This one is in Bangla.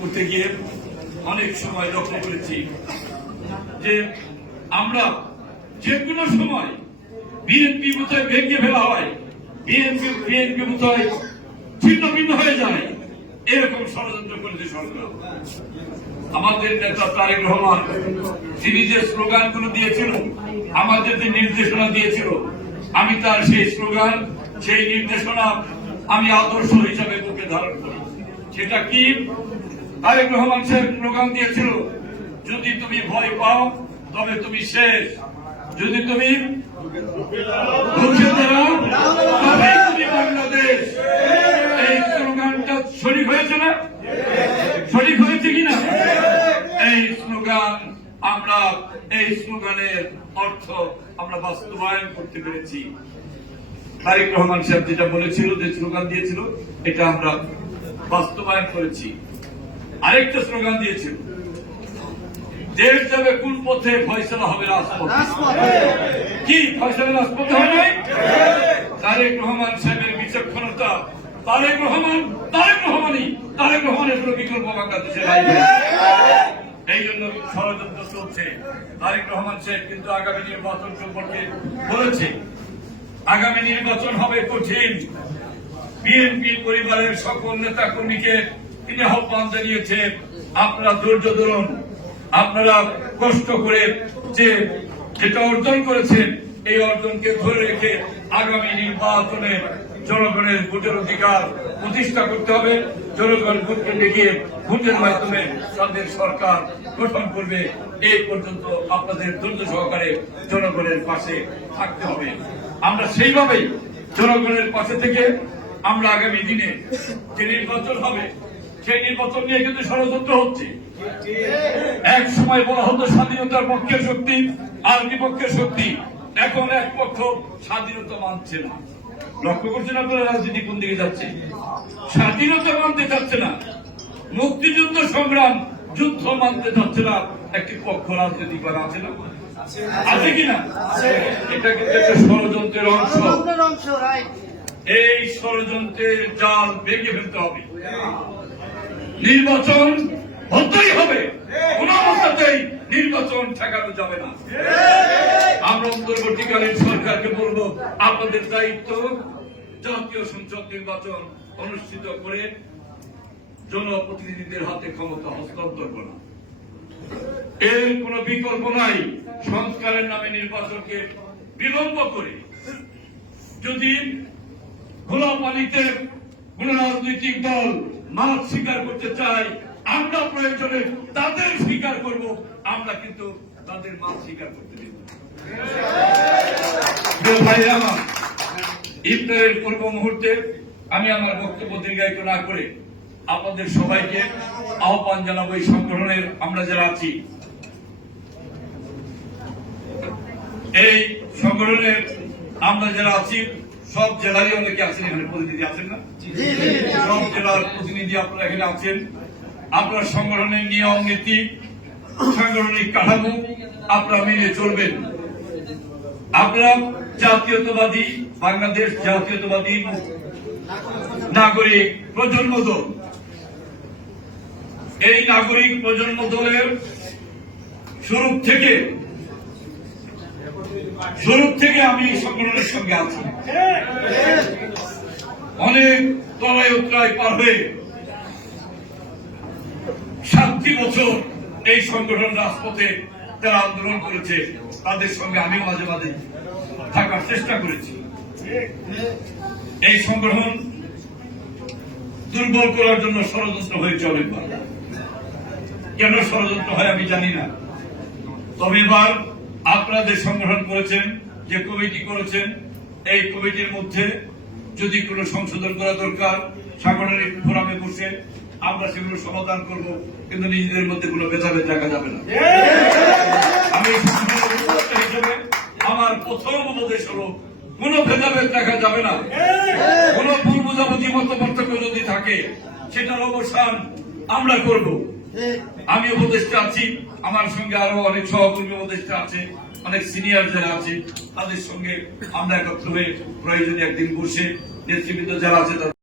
করতে গিয়ে অনেক সময় লক্ষ্য করেছি যে আমরা যে কোনো সময় বিএনপি বোধহয় ভেঙে ফেলা হয় বিএনপি বিএনপি বোধহয় ছিন্ন ভিন্ন হয়ে যায়, এরকম ষড়যন্ত্র করেছে সরকার। আমাদের নেতা তারেক রহমান, তিনি যে স্লোগানগুলো দিয়েছিল, আমাদের যে নির্দেশনা দিয়েছিল, আমি তার সেই স্লোগান, সেই নির্দেশনা আমি আদর্শ হিসাবে বুকে ধারণ করি। সেটা কি? তারেক রহমান সাহেব স্লোগান দিয়েছিল, যদি তুমি ভয় পাও, তবে তুমি শেষ। যদি তুমি বাংলাদেশ। এই স্লোগানটা হয়েছে না? হয়েছে কিনা এই স্লোগান আমরা, এই স্লোগানের অর্থ আমরা বাস্তবায়ন করতে পেরেছি। তারিক রহমান সাহেব যেটা বলেছিল, যে স্লোগান দিয়েছিল, এটা আমরা বাস্তবায়ন করেছি। আরেকটা স্লোগান দিয়েছিল দেশ যাবে কোন পথে ফয়সলা হবে রাজপথে। কি, ফয়সলা রাজপথে হয় নাই? তারেক রহমান সাহেবের বিচক্ষণতা, তারেক রহমান, তারেক রহমানই, তারেক রহমানের কোনো বিকল্প বাংলাদেশে নাই। এই জন্য ষড়যন্ত্র চলছে। তারেক রহমান সাহেব কিন্তু আগামী নির্বাচন সম্পর্কে বলেছে। আগামী নির্বাচন হবে কঠিন। বিএনপি পরিবারের সকল নেতা কর্মীকে তিনি আহ্বান জানিয়েছেন, আপনারা ধৈর্য ধরুন, আপনারা কষ্ট করে যে যেটা অর্জন করেছেন, এই অর্জনকে ধরে রেখে আগামী নির্বাচনে জনগণের ভোটের অধিকার প্রতিষ্ঠা করতে হবে। জনগণ ভোট কেন্দ্রে গিয়ে ভোটের মাধ্যমে তাদের সরকার গঠন করবে। এই পর্যন্ত আপনাদের ধৈর্য সহকারে জনগণের পাশে থাকতে হবে। আমরা সেইভাবেই জনগণের পাশে থেকে আমরা আগামী দিনে যে নির্বাচন হবে সেই নির্বাচন নিয়ে কিন্তু ষড়যন্ত্র হচ্ছে। এক সময় বলা হতো স্বাধীনতার পক্ষের শক্তি আর বিপক্ষের শক্তি। এখন এক পক্ষ স্বাধীনতা মানছে না। লক্ষ্য করছেন আপনারা রাজনীতি কোন দিকে যাচ্ছে? স্বাধীনতা মানতে চাচ্ছে না। মুক্তিযুদ্ধ সংগ্রাম যুদ্ধ মানতে চাচ্ছে না। একটি পক্ষ রাজনৈতিক দল আছে না? আছে কিনা এটা কিন্তু একটা ষড়যন্ত্রের অংশ। এই ষড়যন্ত্রের জাল ভেঙে ফেলতে হবে। নির্বাচন হতেই হবে। কোন অবস্থাতেই নির্বাচন ঠেকানো যাবে না। আমরা অন্তর্বর্তীকালীন সরকারকে বলব আপনাদের দায়িত্ব জাতীয় সংসদ নির্বাচন অনুষ্ঠিত করে জনপ্রতিনিধিদের হাতে ক্ষমতা হস্তান্তর করা। এর কোন বিকল্প নাই। সংস্কারের নামে নির্বাচনকে বিলম্ব করে। যদি খোলা পানিতে কোন রাজনৈতিক দল মাছ স্বীকার করতে চায় আমরা প্রয়োজনে তাদের স্বীকার করব, আমরা কিন্তু তাদের মাছ স্বীকার করতে দেব। ইফতারের পূর্ব মুহূর্তে আমি আমার বক্তব্য দীর্ঘায়িত না করে আপনাদের সবাইকে আহ্বান জানাব এই সংগঠনের আমরা যারা আছি। এই সংগঠনের আমরা যারা আছি সব জেলারই অনেকে আছেন এখানে প্রতিনিধি আছেন না? সব জেলার প্রতিনিধি আপনারা এখানে আছেন। আপনার সংগঠনের নিয়ম নীতি সাংগঠনিক কাঠামো আপনারা মেনে চলবেন। আপনারা জাতীয়তাবাদী বাংলাদেশ জাতীয়তাবাদী নাগরিক প্রজন্ম দল। এই নাগরিক প্রজন্ম দলের শুরু থেকে শুরু থেকে আমি সংগঠনের সঙ্গে আছি। অনেক তলায় উত্তরায় পার হয়ে সাতটি বছর এই সংগঠন রাজপথে তারা আন্দোলন করেছে, তাদের সঙ্গে মাঝে মাঝে থাকার চেষ্টা করেছি। এই সংগঠন দুর্বল করার জন্য ষড়যন্ত্র হয়েছে অনেকবার কেন ষড়যন্ত্র হয় আমি জানি না। তবে এবার আপনারা যে সংগঠন করেছেন, যে কমিটি করেছেন, এই কমিটির মধ্যে যদি কোনো সংশোধন করা দরকার, সাংগঠনিক ফোরামে বসে আমরা সেগুলো সমাধান করব, কিন্তু নিজেদের মধ্যে কোনো ভেদাভেদ দেখা যাবে না। আমি হিসেবে আমার প্রথম উপদেশ হলো, কোন ভেদাভেদ দেখা যাবে না। কোন ভুল বুঝাবুঝি মত পার্থক্য যদি থাকে, সেটার অবসান আমরা করব। আমি উপদেষ্টা আছি। আমার সঙ্গে আরও অনেক সহকর্মী উপদেষ্টা আছে, অনেক সিনিয়র যারা আছে, তাদের সঙ্গে আমরা একত্র হয়ে প্রয়োজনে একদিন বসে নেতৃবৃন্দ যারা আছে